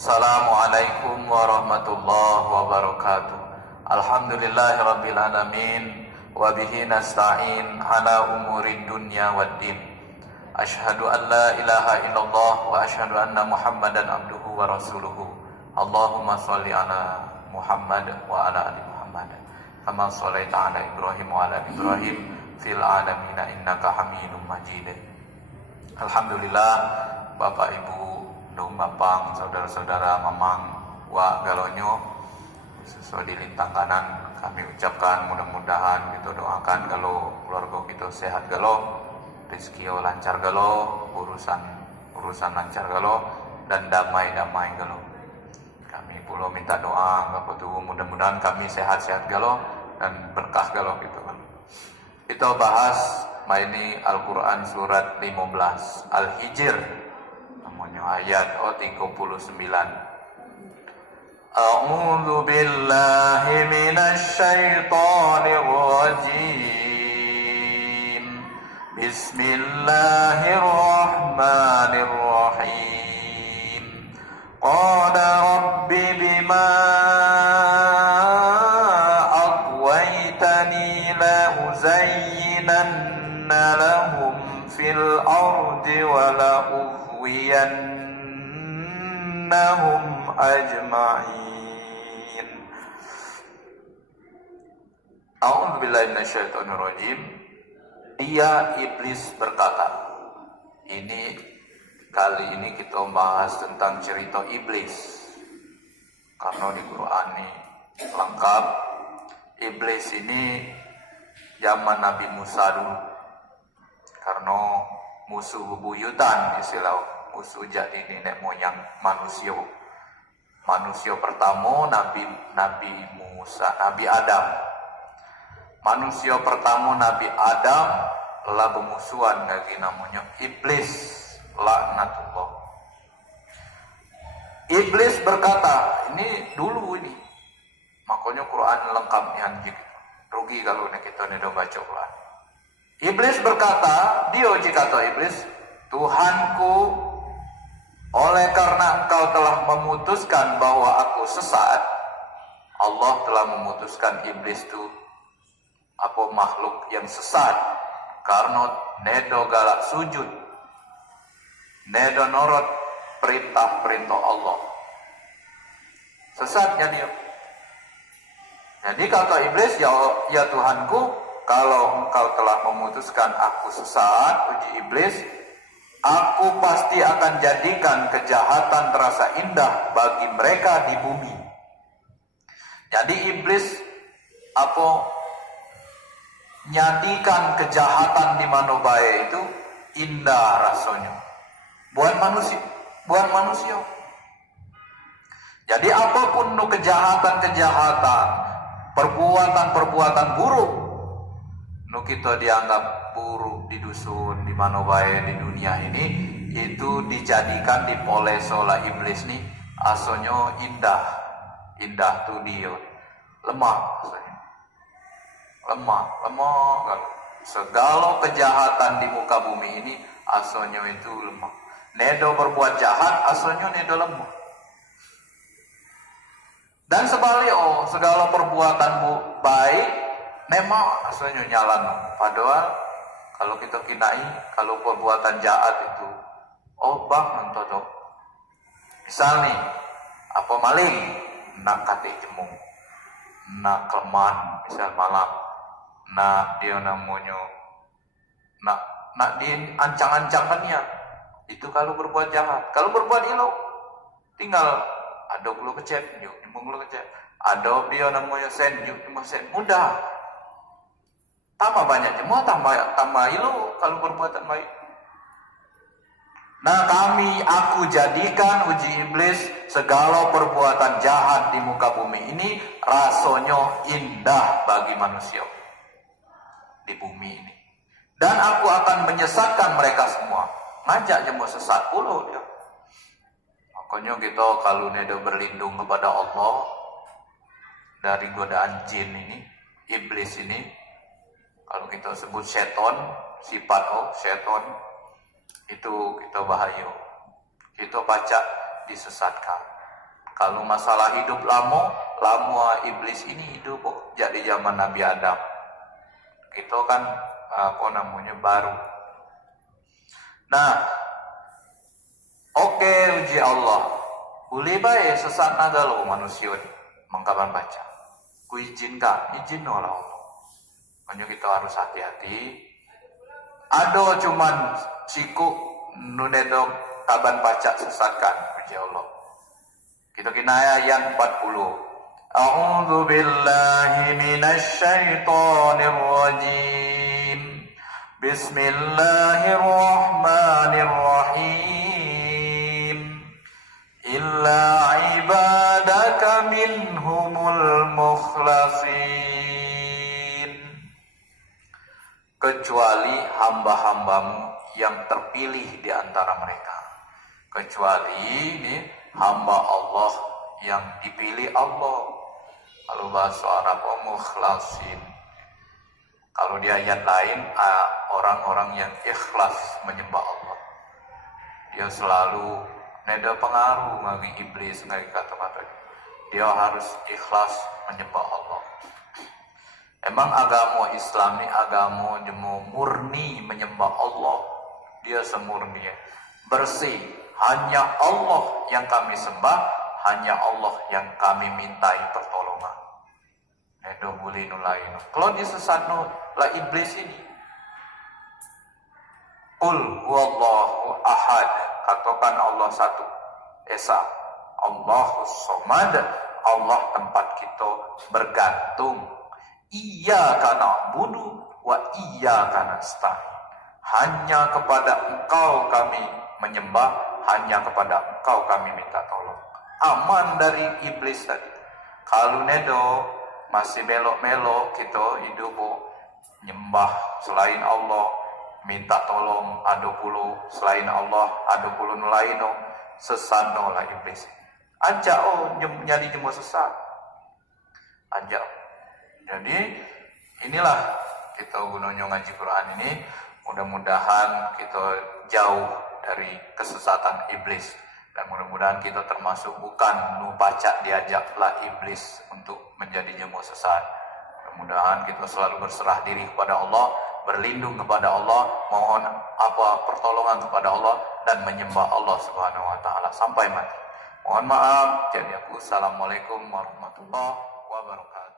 Assalamualaikum warahmatullahi wabarakatuh. Alhamdulillahirabbil alamin wa bihi nasta'in ala umurid dunya waddin. Asyhadu an la ilaha illallah wa asyhadu anna Muhammadan abduhu wa rasuluhu. Allahumma shalli ala Muhammad wa ala ali Muhammad. Kama shallaita ala Ibrahim wa ala Ibrahim fil alamin innaka Hamidum Majid. Alhamdulillah, Bapak Ibu Dong Bapang, saudara-saudara Mamang wa galonyo sesuai di lintang kanan kami ucapkan mudah-mudahan kita doakan kalau keluarga kita sehat galo, rezeki lancar galo, urusan lancar galo, dan damai-damai galo. Kami pula minta doa Bapak tuh mudah-mudahan kami sehat-sehat galo dan berkah galo gitu kan. Kita bahas ini Al-Quran surat 15 Al-Hijr ayat 39. A'udzu billahi minasy syaithanir rajim. Bismillahirrahmanirrahim. Qala rabbi bima aghwaytani la uzayyinanna lahum fil ardi wa la وينهم أجمعين. A'udzubillahi minasyaitonirrajim. Dia iblis berkata. Kali ini kita bahas tentang cerita iblis. Karena di Quran ini lengkap. Iblis ini zaman Nabi Musa dulu. Karena musuh bebuyutan istilah musuh jadi nenek moyang manusia pertama Nabi Musa, Nabi Adam. Manusia pertama Nabi Adam lah bermusuhan lagi namanya iblis, laknatullah. Iblis berkata, ini dulu ini makanya Quran lengkap nih, rugi kalau kita udah baca Quran. Iblis berkata, dia kata iblis, Tuhanku, oleh karena engkau telah memutuskan bahwa aku sesat, Allah telah memutuskan iblis itu makhluk yang sesat, karena nedo galak sujud, nedo norot perintah-perintah Allah. Sesatnya dia. Jadi kata iblis, ya Tuhanku, kalau engkau telah memutuskan aku sesat, uji iblis, aku pasti akan jadikan kejahatan terasa indah bagi mereka di bumi. Jadi iblis nyadikan kejahatan di mana baik itu indah rasanya. Buat manusia. Jadi apapun kejahatan, perbuatan buruk, kita dianggap buruk di dusun, di mana bae di dunia ini, itu dijadikan dipoles oleh iblis nih, asonya indah tuh dia, lemah kan. Segala kejahatan di muka bumi ini asonya itu lemah. Nedo berbuat jahat, asonya nedo lemah. Dan sebaliknya, segala perbuatan baik memang asalnya nyalan. Padahal kalau kita kinai, kalau perbuatan jahat itu nonton. Misal nih, maling, nak kate jemung, nak kelemahan, misal malam, nak dia namanya, nak diancang-ancangkannya, itu kalau berbuat jahat. Kalau berbuat ilok, tinggal ada puluh kecet, yuk, 50 kecet, ada dia namanya sen, yuk, 5 sen, mudah. Tambah banyak semua, tambah ilu kalau perbuatan baik. Nah aku jadikan uji iblis segala perbuatan jahat di muka bumi ini rasanya indah bagi manusia di bumi ini. Dan aku akan menyesatkan mereka semua. Ngajak jemur sesat puluh dia. Makanya kita kalau nedo berlindung kepada Allah dari godaan jin ini, iblis ini, kalau kita sebut seton, sifat seton, itu kita bahaya. Kita baca disesatkan. Kalau masalah hidup lama iblis ini hidup kok jadi zaman Nabi Adam. Kita kan baru. Nah, oke uji Allah. Boleh baik sesat naga lo manusia ni. Mengkapan baca. Ku izinkan, izin oleh Allah. Makanya kita harus hati-hati. Ada cuman siku nunedok kaban baca sesatkan uji Allah. Kita kena ayat 40. A'udzu billahi minasy syaithanir rajim. Bismillahirrahmanirrahim. Illa ibadaka minhumul mukhlasin. Kecuali hamba-hambamu yang terpilih di antara mereka. Kecuali ini hamba Allah yang dipilih Allah. Kalau bahasa Arab mukhlasin. Kalau di ayat lain orang-orang yang ikhlas menyembah Allah. Dia selalu neda pengaruh ngagi iblis ngagi kata-kata. Dia harus ikhlas menyembah Allah. Emang agama Islami agama jemu murni menyembah Allah. Dia semurni, bersih. Hanya Allah yang kami sembah, hanya Allah yang kami mintai pertolongan. Nedo boleh nulain. Kalau disesat lah iblis ini. Qul huwallahu ahad. Katakan Allah satu. Esa. Allahus somad. Allah tempat kita bergantung. Iyyaka na'budu wa iyyaka nasta'in. Hanya kepada Engkau kami menyembah, hanya kepada Engkau kami minta tolong. Aman dari iblis tadi. Kalau nedo masih melok-melok kita hidup nyembah selain Allah, minta tolong ada puluh selain Allah, ada puluh lain sesat lah iblis. Ajak jadi jemu sesat. Ajak. Jadi inilah kita gunanya ngaji Quran ini. Mudah-mudahan kita jauh dari kesesatan iblis. Dan mudah-mudahan kita termasuk bukan baca diajaklah iblis untuk menjadi jemu sesat. Mudah-mudahan kita selalu berserah diri kepada Allah, berlindung kepada Allah, mohon pertolongan kepada Allah dan menyembah Allah Subhanahu wa taala sampai mati. Mohon maaf, jadi aku assalamualaikum warahmatullahi wabarakatuh.